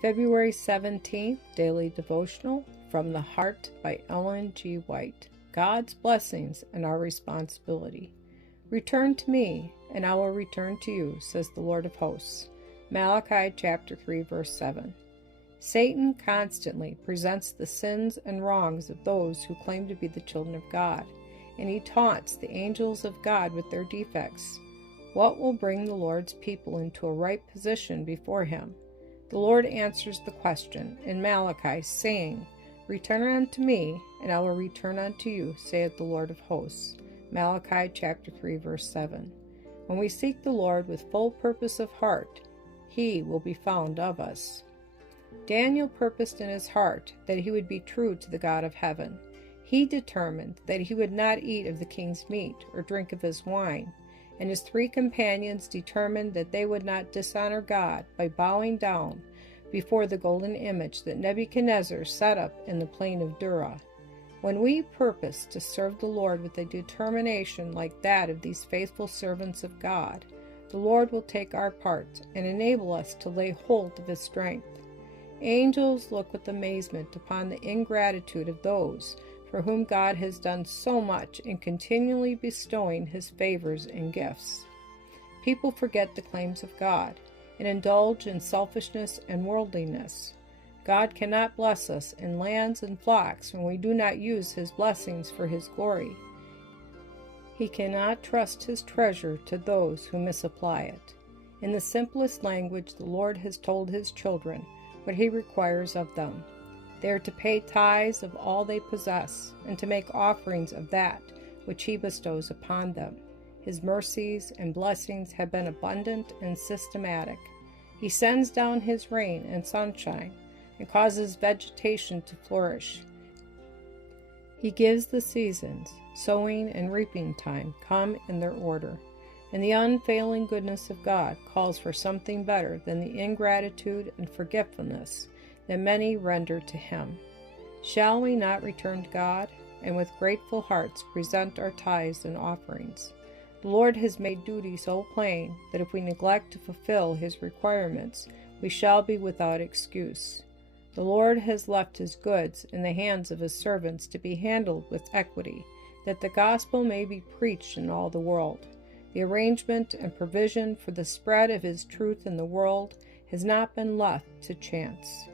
February 17th, Daily Devotional from the Heart by Ellen G. White. God's blessings and our responsibility. Return to me, and I will return to you, says the Lord of hosts. Malachi chapter 3, verse 7. Satan constantly presents the sins and wrongs of those who claim to be the children of God, and he taunts the angels of God with their defects. What will bring the Lord's people into a right position before him? The Lord answers the question in Malachi, saying, Return unto me, and I will return unto you, saith the Lord of hosts. Malachi chapter 3, verse 7. When we seek the Lord with full purpose of heart, he will be found of us. Daniel purposed in his heart that he would be true to the God of heaven. He determined that he would not eat of the king's meat or drink of his wine, and his 3 companions determined that they would not dishonor God by bowing down before the golden image that Nebuchadnezzar set up in the plain of Dura. When we purpose to serve the Lord with a determination like that of these faithful servants of God, the Lord will take our part and enable us to lay hold of his strength. Angels look with amazement upon the ingratitude of those for whom God has done so much in continually bestowing his favors and gifts. People forget the claims of God and indulge in selfishness and worldliness. God cannot bless us in lands and flocks when we do not use his blessings for his glory. He cannot trust his treasure to those who misapply it. In the simplest language, the Lord has told his children what he requires of them. They are to pay tithes of all they possess, and to make offerings of that which he bestows upon them. His mercies and blessings have been abundant and systematic. He sends down his rain and sunshine, and causes vegetation to flourish. He gives the seasons, sowing and reaping time, come in their order. And the unfailing goodness of God calls for something better than the ingratitude and forgetfulness that many render to him. Shall we not return to God, and with grateful hearts present our tithes and offerings? The Lord has made duty so plain that if we neglect to fulfill his requirements, we shall be without excuse. The Lord has left his goods in the hands of his servants to be handled with equity, that the gospel may be preached in all the world. The arrangement and provision for the spread of his truth in the world has not been left to chance.